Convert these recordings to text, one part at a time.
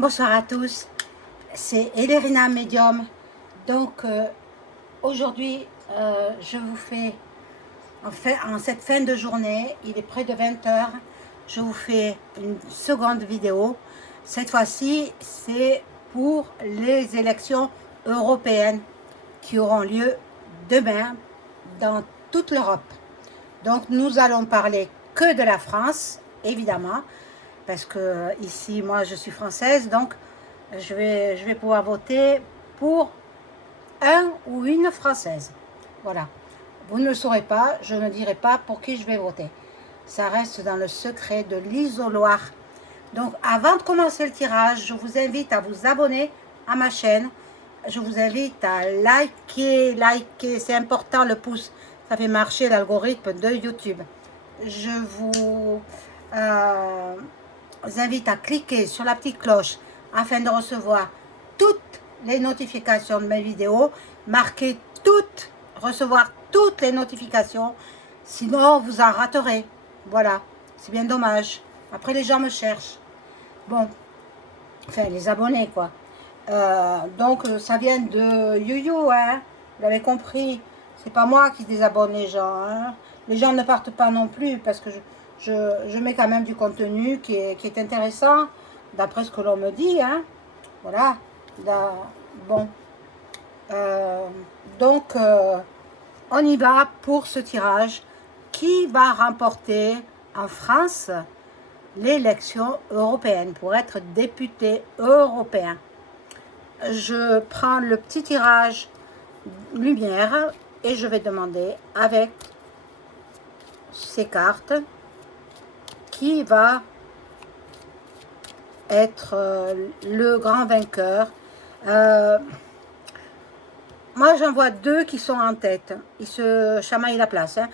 Bonsoir à tous, c'est Elérina Medium. Donc aujourd'hui, je vous fais, en cette fin de journée, il est près de 20 heures, je vous fais une seconde vidéo. Cette fois-ci, c'est pour les élections européennes qui auront lieu demain dans toute l'Europe. Donc nous allons parler que de la France, évidemment, parce que ici, moi, je suis française, donc je vais pouvoir voter pour un ou une française. Voilà. Vous ne le saurez pas, je ne dirai pas pour qui je vais voter. Ça reste dans le secret de l'isoloir. Donc, avant de commencer le tirage, je vous invite à vous abonner à ma chaîne. Je vous invite à liker, c'est important le pouce. Ça fait marcher l'algorithme de YouTube. Je vous invite à cliquer sur la petite cloche afin de recevoir toutes les notifications de mes vidéos. Marquez toutes, recevoir toutes les notifications. Sinon, vous en raterez. Voilà, c'est bien dommage. Après, les gens me cherchent. Bon, enfin, les abonnés, quoi. Donc, ça vient de YoYo, hein. Vous l'avez compris. C'est pas moi qui désabonne les gens, hein. Les gens ne partent pas non plus parce que je mets quand même du contenu qui est intéressant, d'après ce que l'on me dit, hein. Voilà. Bon. Donc, on y va pour ce tirage. Qui va remporter en France l'élection européenne pour être député européen? Je prends le petit tirage lumière et je vais demander avec ces cartes qui va être le grand vainqueur. Moi, j'en vois deux qui sont en tête. Ils se chamaillent la place, hein.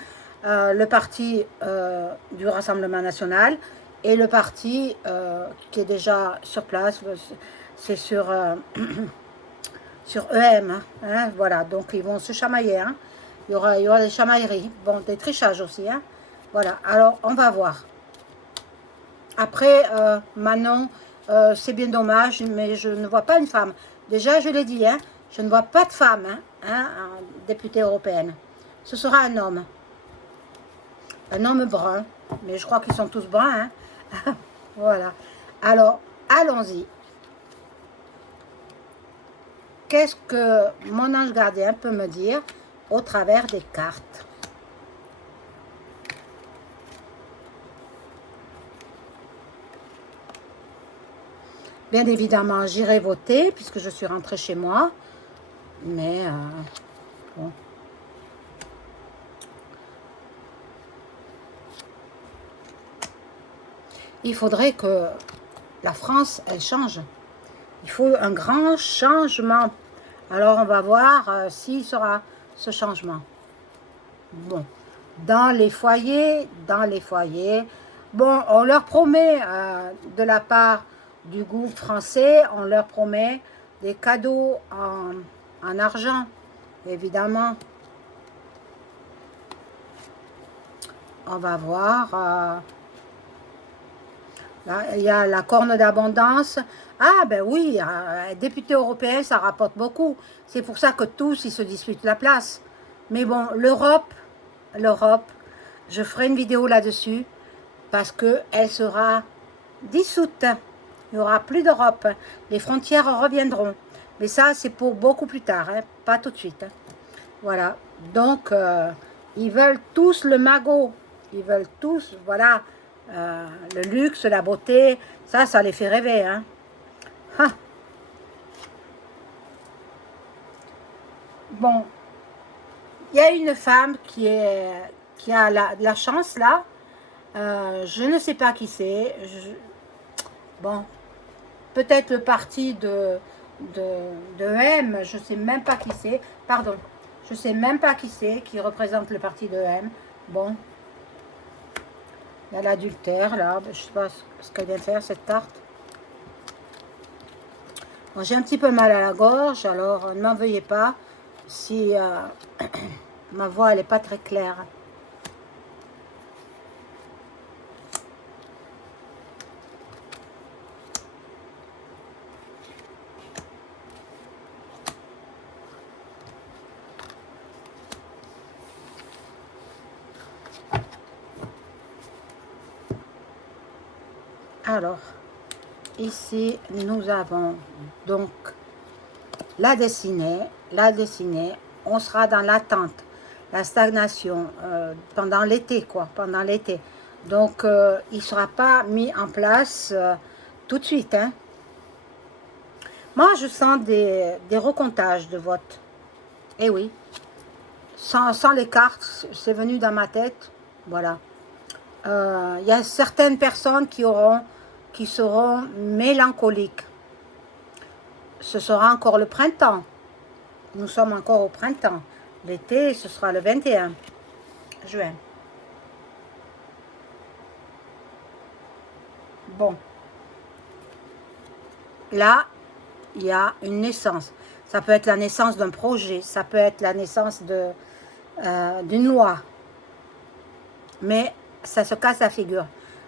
Le parti du Rassemblement national et le parti qui est déjà sur place, c'est sur, sur EM. Hein, voilà, donc ils vont se chamailler. Hein. Il y aura des chamailleries, bon, des trichages aussi. Hein. Voilà, alors on va voir. Après, Manon, c'est bien dommage, mais je ne vois pas une femme. Déjà, je l'ai dit, hein, je ne vois pas de femme, hein, députée européenne. Ce sera un homme brun, mais je crois qu'ils sont tous bruns. Hein. Voilà. Alors, allons-y. Qu'est-ce que mon ange gardien peut me dire au travers des cartes? Bien évidemment, j'irai voter puisque je suis rentrée chez moi. Mais, bon. Il faudrait que la France, elle change. Il faut un grand changement. Alors, on va voir s'il sera ce changement. Bon, dans les foyers, bon, on leur promet, de la part du gouvernement français, on leur promet des cadeaux en argent, évidemment. On va voir. Là, il y a la corne d'abondance. Ah, ben oui, député européen, ça rapporte beaucoup. C'est pour ça que tous, ils se disputent la place. Mais bon, l'Europe, je ferai une vidéo là-dessus parce qu'elle sera dissoute. Il n'y aura plus d'Europe. Les frontières reviendront. Mais ça, c'est pour beaucoup plus tard, hein, pas tout de suite. Hein. Voilà. Donc, ils veulent tous le magot. Ils veulent tous, voilà, le luxe, la beauté. Ça les fait rêver. Hein. Ah. Bon, il y a une femme qui a la chance là. Je ne sais pas qui c'est. Bon, peut-être le parti de M, je ne sais même pas qui c'est. Pardon, je ne sais même pas qui c'est qui représente le parti de M. Bon, il y a l'adultère là. Je ne sais pas ce qu'elle vient faire cette carte. Bon, j'ai un petit peu mal à la gorge, alors ne m'en veuillez pas si ma voix elle n'est pas très claire. Alors, ici, nous avons donc la destinée, on sera dans l'attente, la stagnation pendant l'été, quoi, pendant l'été. Donc, il ne sera pas mis en place tout de suite. Hein. Moi, je sens des recomptages de votes. Eh oui, sans les cartes, c'est venu dans ma tête. Voilà. Y a certaines personnes qui seront mélancoliques. Ce sera encore le printemps. Nous sommes encore au printemps. L'été, ce sera le 21 juin. Bon. Là, il y a une naissance. Ça peut être la naissance d'un projet. Ça peut être la naissance d'une loi. Mais ça se casse la figure.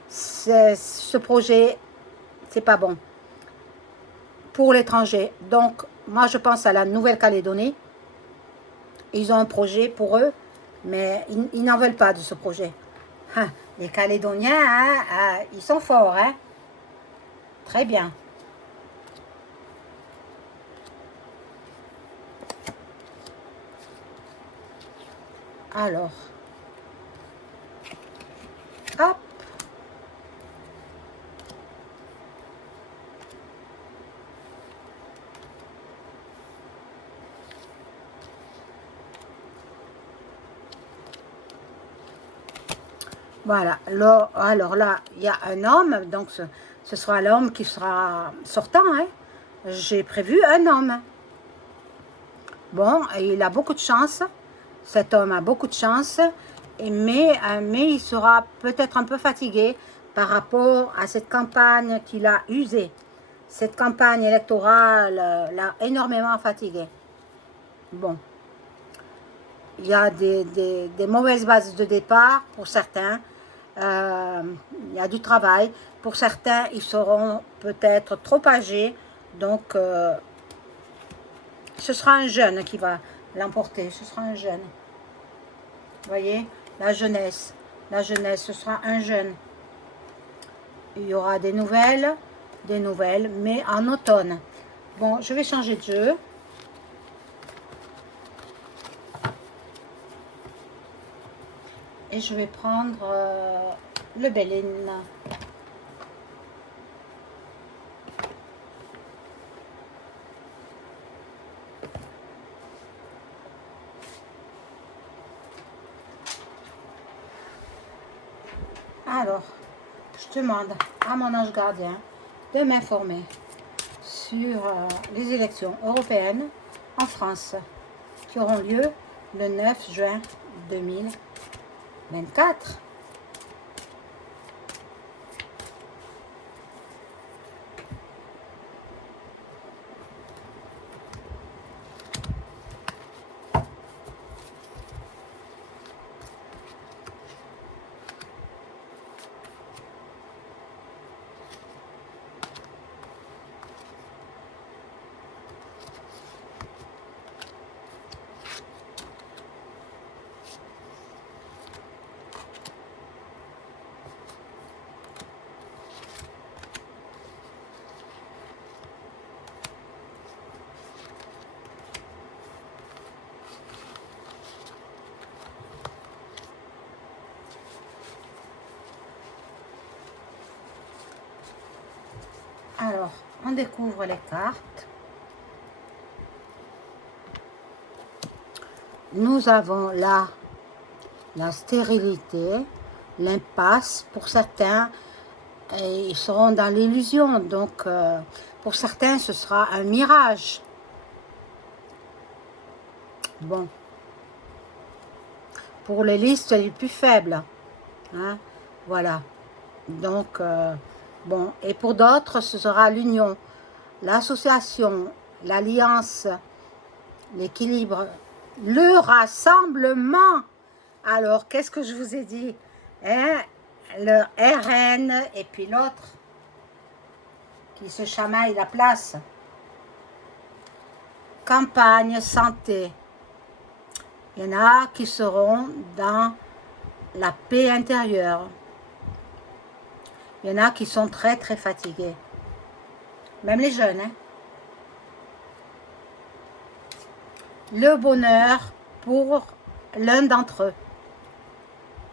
Ce projet, c'est pas bon. Pour l'étranger. Donc, moi, je pense à la Nouvelle-Calédonie. Ils ont un projet pour eux, mais ils n'en veulent pas de ce projet. Hein, les Calédoniens, hein, ils sont forts. Hein. Très bien. Alors. Hop. Voilà, alors là, il y a un homme, donc ce sera l'homme qui sera sortant. Hein. J'ai prévu un homme. Bon, il a beaucoup de chance. Cet homme a beaucoup de chance, mais il sera peut-être un peu fatigué par rapport à cette campagne qu'il a usée. Cette campagne électorale l'a énormément fatigué. Bon, il y a des mauvaises bases de départ pour certains. Il y a du travail. Pour certains, ils seront peut-être trop âgés. Donc, ce sera un jeune qui va l'emporter. Ce sera un jeune. Vous voyez, la jeunesse. La jeunesse, ce sera un jeune. Il y aura des nouvelles, mais en automne. Bon, je vais changer de jeu. Et je vais prendre le Béline. Alors, je demande à mon ange gardien de m'informer sur les élections européennes en France qui auront lieu le 9 juin 2024. Alors, on découvre les cartes. Nous avons là la stérilité, l'impasse. Pour certains, ils seront dans l'illusion. Donc, pour certains, ce sera un mirage. Bon. Pour les listes les plus faibles. Hein, voilà. Donc, bon. Et pour d'autres, ce sera l'union, l'association, l'alliance, l'équilibre, le rassemblement. Alors, qu'est-ce que je vous ai dit? Hein? Le RN et puis l'autre qui se chamaille la place. Campagne, santé. Il y en a qui seront dans la paix intérieure. Il y en a qui sont très très fatigués. Même les jeunes. Hein. Le bonheur pour l'un d'entre eux.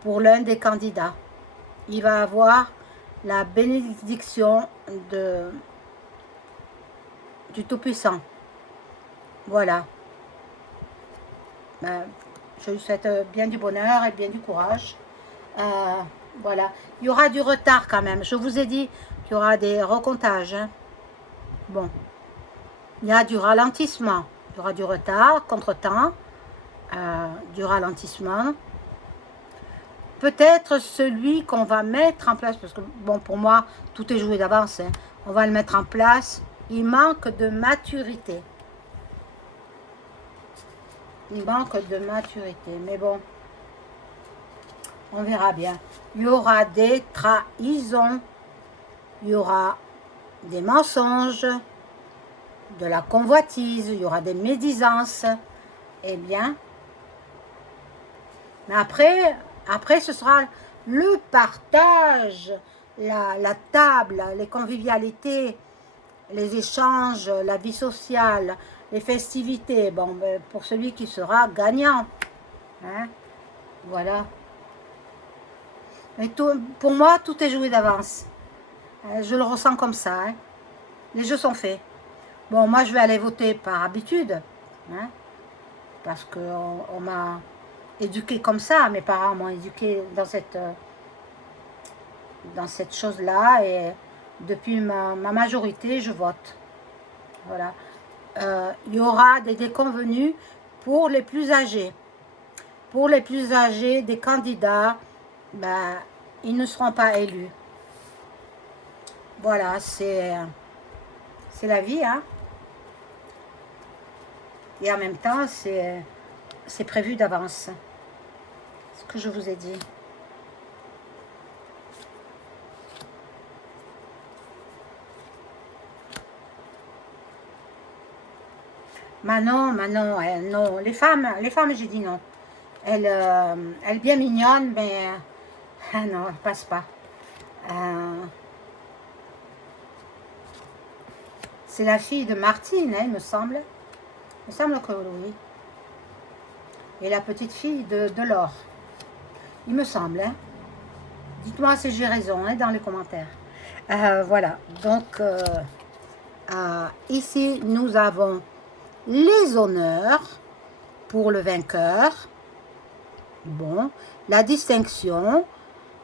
Pour l'un des candidats. Il va avoir la bénédiction du Tout-Puissant. Voilà. Je lui souhaite bien du bonheur et bien du courage. Voilà. Il y aura du retard quand même. Je vous ai dit qu'il y aura des recomptages. Hein. Bon. Il y a du ralentissement. Il y aura du retard, contretemps, du ralentissement. Peut-être celui qu'on va mettre en place, parce que bon, pour moi, tout est joué d'avance. Hein. On va le mettre en place. Il manque de maturité. Il manque de maturité. Mais bon, on verra bien. Il y aura des trahisons. Il y aura des mensonges. De la convoitise. Il y aura des médisances. Eh bien, mais après ce sera le partage, la table, les convivialités, les échanges, la vie sociale, les festivités. Bon, ben, pour celui qui sera gagnant. Hein? Voilà. Mais pour moi, tout est joué d'avance. Je le ressens comme ça. Hein? Les jeux sont faits. Bon, moi, je vais aller voter par habitude. Hein? Parce qu'on m'a éduqué comme ça. Mes parents m'ont éduqué dans cette chose-là. Et depuis ma majorité, je vote. Voilà. Il y aura des déconvenus pour les plus âgés. Pour les plus âgés des candidats, ben, ils ne seront pas élus. Voilà, c'est la vie, hein. Et en même temps, c'est prévu d'avance. Ce que je vous ai dit. Manon, non. Les femmes, j'ai dit non. Elle est bien mignonne, mais non, elle passe pas. C'est la fille de Martine, hein, il me semble. Il me semble que oui. Et la petite fille de Laure. Il me semble. Hein. Dites-moi si j'ai raison hein, dans les commentaires. Voilà. Donc, ici, nous avons les honneurs pour le vainqueur. Bon. La distinction.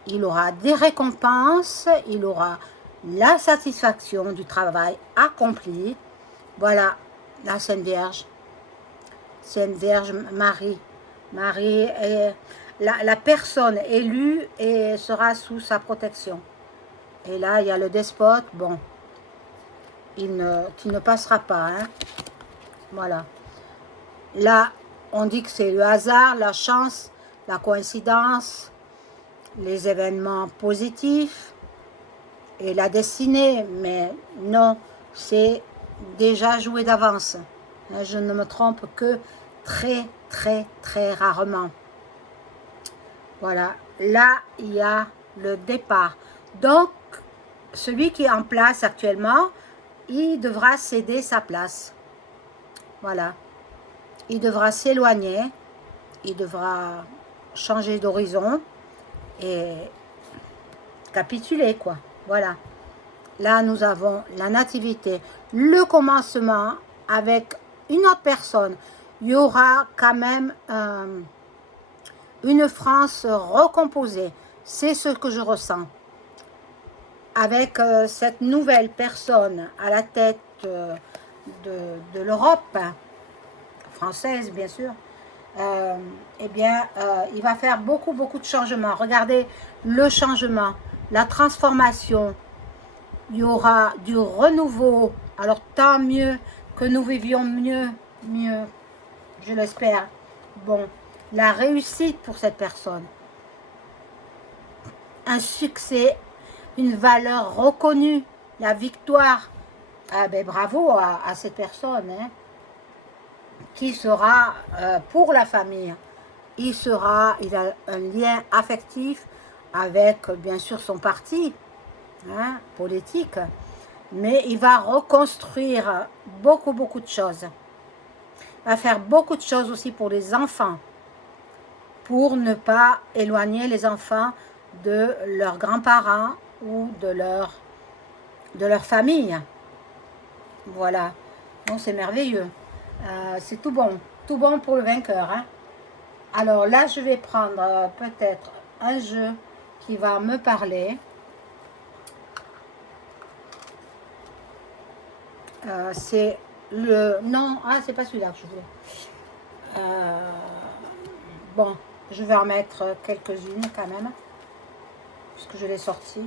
Il aura des récompenses. Il aura la satisfaction du travail accompli. Voilà. La Sainte Vierge. Sainte Vierge Marie. Marie est la personne élue et sera sous sa protection. Et là, il y a le despote. Bon, qui ne passera pas. Hein. Voilà. Là, on dit que c'est le hasard, la chance, la coïncidence, les événements positifs et la destinée. Mais non, c'est déjà joué d'avance. Je ne me trompe que très, très, très rarement. Voilà. Là, il y a le départ. Donc, celui qui est en place actuellement, il devra céder sa place. Voilà. Il devra s'éloigner. Il devra changer d'horizon et capituler, quoi. Voilà. Là, nous avons la nativité. Le commencement avec une autre personne. Il y aura quand même une France recomposée. C'est ce que je ressens. Avec cette nouvelle personne à la tête de l'Europe, française bien sûr, eh bien, il va faire beaucoup de changements. Regardez le changement, la transformation. Il y aura du renouveau. Alors tant mieux que nous vivions mieux, je l'espère. Bon, la réussite pour cette personne. Un succès, une valeur reconnue, la victoire. Ah ben bravo à cette personne, hein, qui sera pour la famille. Il a un lien affectif avec bien sûr son parti. hein, politique, mais il va reconstruire beaucoup, beaucoup de choses. Il va faire beaucoup de choses aussi pour les enfants, pour ne pas éloigner les enfants de leurs grands-parents ou de leur famille. Voilà, donc c'est merveilleux. C'est tout bon pour le vainqueur. Hein. Alors là, je vais prendre peut-être un jeu qui va me parler. C'est le... Non, c'est pas celui-là que je voulais. Bon, je vais en mettre quelques-unes quand même, puisque je l'ai sorti.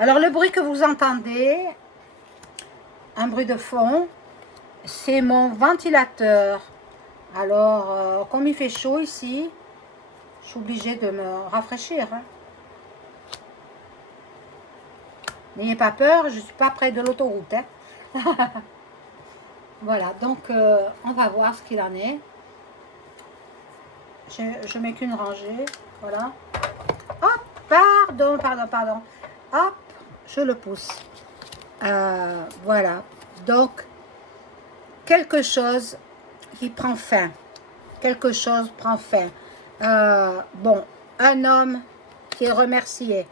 Alors le bruit que vous entendez, un bruit de fond, c'est mon ventilateur. Alors, comme il fait chaud ici, je suis obligée de me rafraîchir. Hein. N'ayez pas peur, je ne suis pas près de l'autoroute. Hein. Voilà, donc on va voir ce qu'il en est. Je mets qu'une rangée, voilà. Hop, pardon. Hop, je le pousse. Voilà, donc quelque chose qui prend fin. Quelque chose prend fin. Bon, un homme qui est remercié.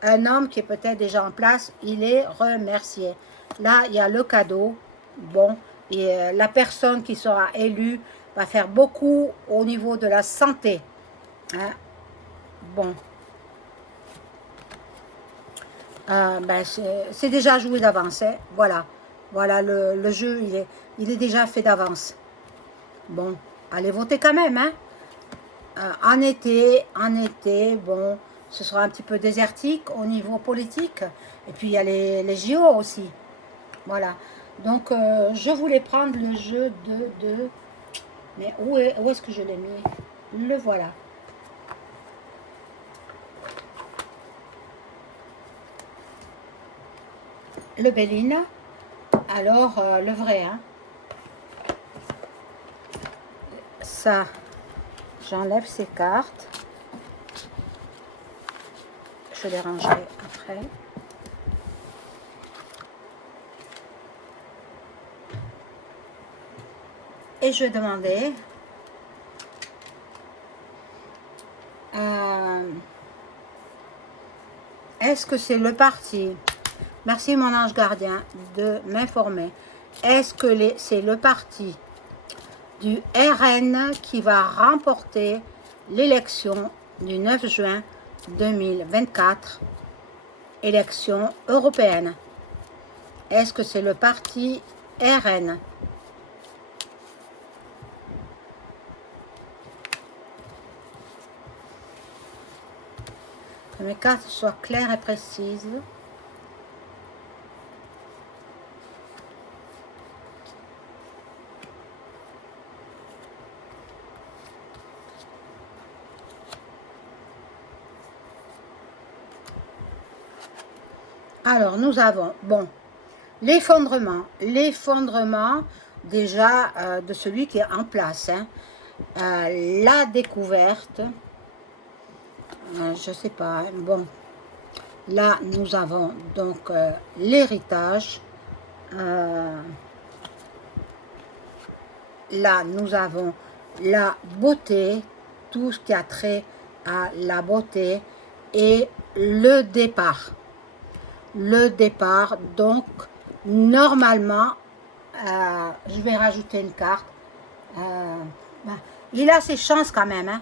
Un homme qui est peut-être déjà en place, il est remercié. Là, il y a le cadeau. Bon, et la personne qui sera élue va faire beaucoup au niveau de la santé. Hein? Bon. Ben c'est déjà joué d'avance. Hein? Voilà, le jeu, il est déjà fait d'avance. Bon, allez voter quand même. Hein? En été, bon, ce sera un petit peu désertique au niveau politique. Et puis, il y a les JO aussi. Voilà. Donc, je voulais prendre le jeu de... Mais où est-ce que je l'ai mis? Le voilà. Le Béline. Alors, le vrai. Hein. Ça, j'enlève ces cartes. Je les rangerai après. Et je vais demander est-ce que c'est le parti? Merci mon ange gardien de m'informer. Est-ce que c'est le parti du RN qui va remporter l'élection du 9 juin 2024, élection européenne? Est-ce que c'est le parti RN? Que mes cartes soient claires et précises. Alors, nous avons, bon, l'effondrement déjà de celui qui est en place. Hein. La découverte, je sais pas, hein, bon, là, nous avons donc l'héritage. Là, nous avons la beauté, tout ce qui a trait à la beauté et le départ. Le départ, donc, normalement, je vais rajouter une carte. Il a ses chances quand même, hein,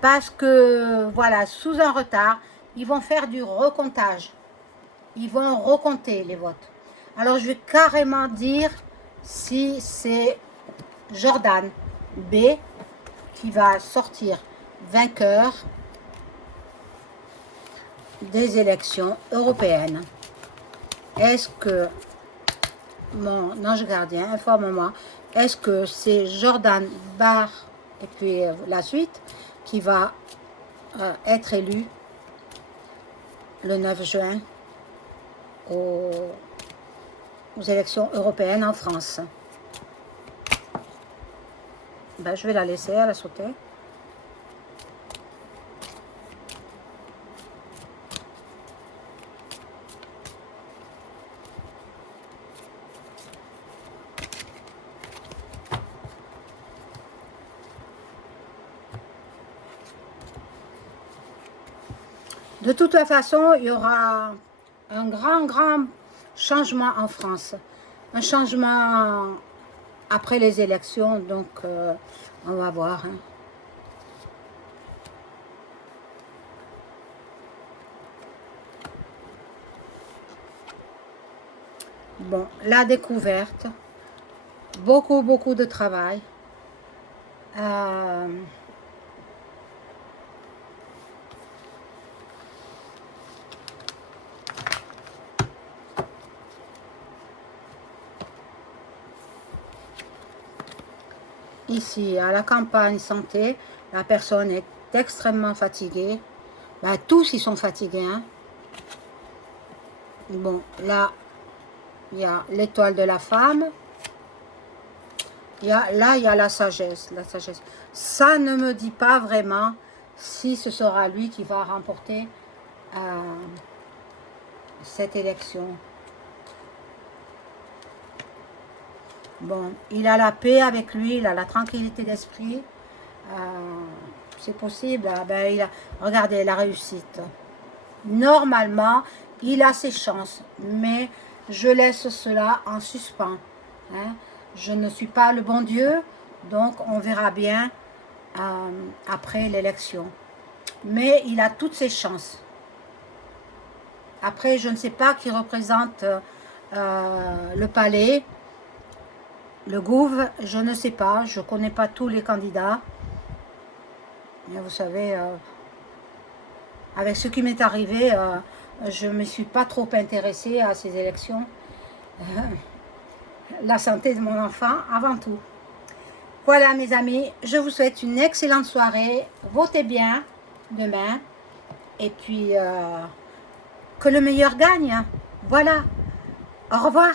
parce que, voilà, sous un retard, ils vont faire du recomptage. Ils vont recompter les votes. Alors, je vais carrément dire si c'est Jordan B qui va sortir vainqueur des élections européennes. Est-ce que, mon ange gardien, informe-moi, est-ce que c'est Jordan Barr et puis la suite qui va être élu le 9 juin aux élections européennes en France? Ben, je vais la laisser, elle a sauté. De toute façon, il y aura un grand changement en France. Un changement après les élections, donc on va voir. Hein. Bon, la découverte, beaucoup de travail. Ici, à la campagne santé, la personne est extrêmement fatiguée. Ben, tous, ils sont fatigués. Hein. Bon, là, il y a l'étoile de la femme. Là, il y a la sagesse. Ça ne me dit pas vraiment si ce sera lui qui va remporter cette élection. Bon, il a la paix avec lui, il a la tranquillité d'esprit. C'est possible. Ben, regardez, la réussite. Normalement, il a ses chances, mais je laisse cela en suspens. Hein. Je ne suis pas le bon Dieu, donc on verra bien après l'élection. Mais il a toutes ses chances. Après, je ne sais pas qui représente le palais, le gouv, je ne sais pas, je ne connais pas tous les candidats. Et vous savez, avec ce qui m'est arrivé, je ne me suis pas trop intéressée à ces élections. La santé de mon enfant avant tout. Voilà mes amis, je vous souhaite une excellente soirée. Votez bien demain. Et puis, que le meilleur gagne. Voilà. Au revoir.